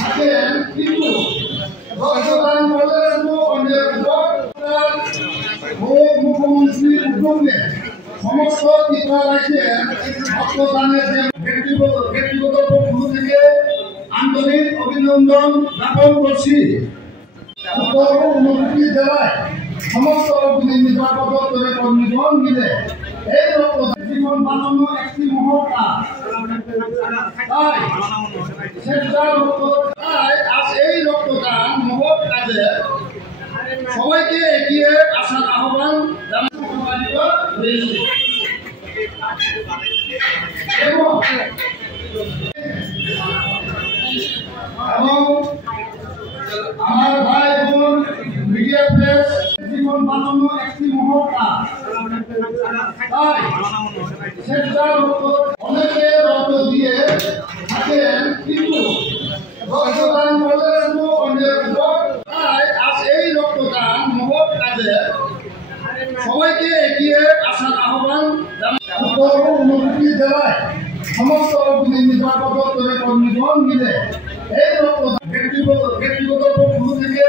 থাকেন, কিন্তু রক্তদান করলেন মুখ্যমন্ত্রীর উদ্যোগে সমস্ত ত্রিপুরা রাজ্যে রক্তদানের যে ব্যক্তিগত পক্ষ থেকে আন্তরিক অভিনন্দন জ্ঞাপন করছি। উত্তর ও ঊনত্রিশ জেলায় সমস্ত নির্বাচন দপ্তরের কর্মীগণ মিলে এই রক্তদান জীবন বাঁচানো একটি মহৎ কাজ। তাই এই রক্তদান মহৎ কাজে সবাইকে এগিয়ে আসার আহ্বান জানানো হয়েছে এবং আমার ভাই বোন মিডিয়া প্রেস জীবন বাঁচানো একটি মহৎ কাজ। তাই অনেকে রক্ত দিয়ে থাকেন, কিন্তু রক্তদান করলেন তাই এই রক্তদান মহৎ কাজে সবাইকে এগিয়ে আসার আহ্বান জানানো। উত্তর ও ঊনত্রিশ জেলায় সমস্ত নির্বাচন দপ্তরের কর্মীগণ মিলে এই রক্তদান ব্যক্তিগত পক্ষ থেকে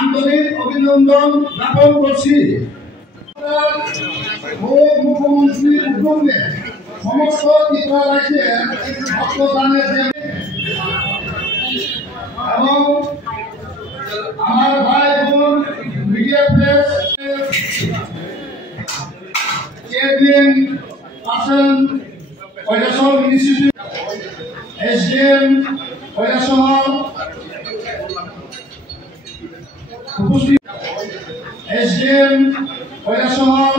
আন্তরিক অভিনন্দন জ্ঞাপন করছি। মুখ্যমন্ত্রীর উদ্যোগে সমস্ত ত্রিপুরা রাজ্যে রক্তদানের যে এবং আমার ভাই বোন media press chairman person Kailashahar institute SDM Kailashahar উপস্থিত SDM কৈলাসহর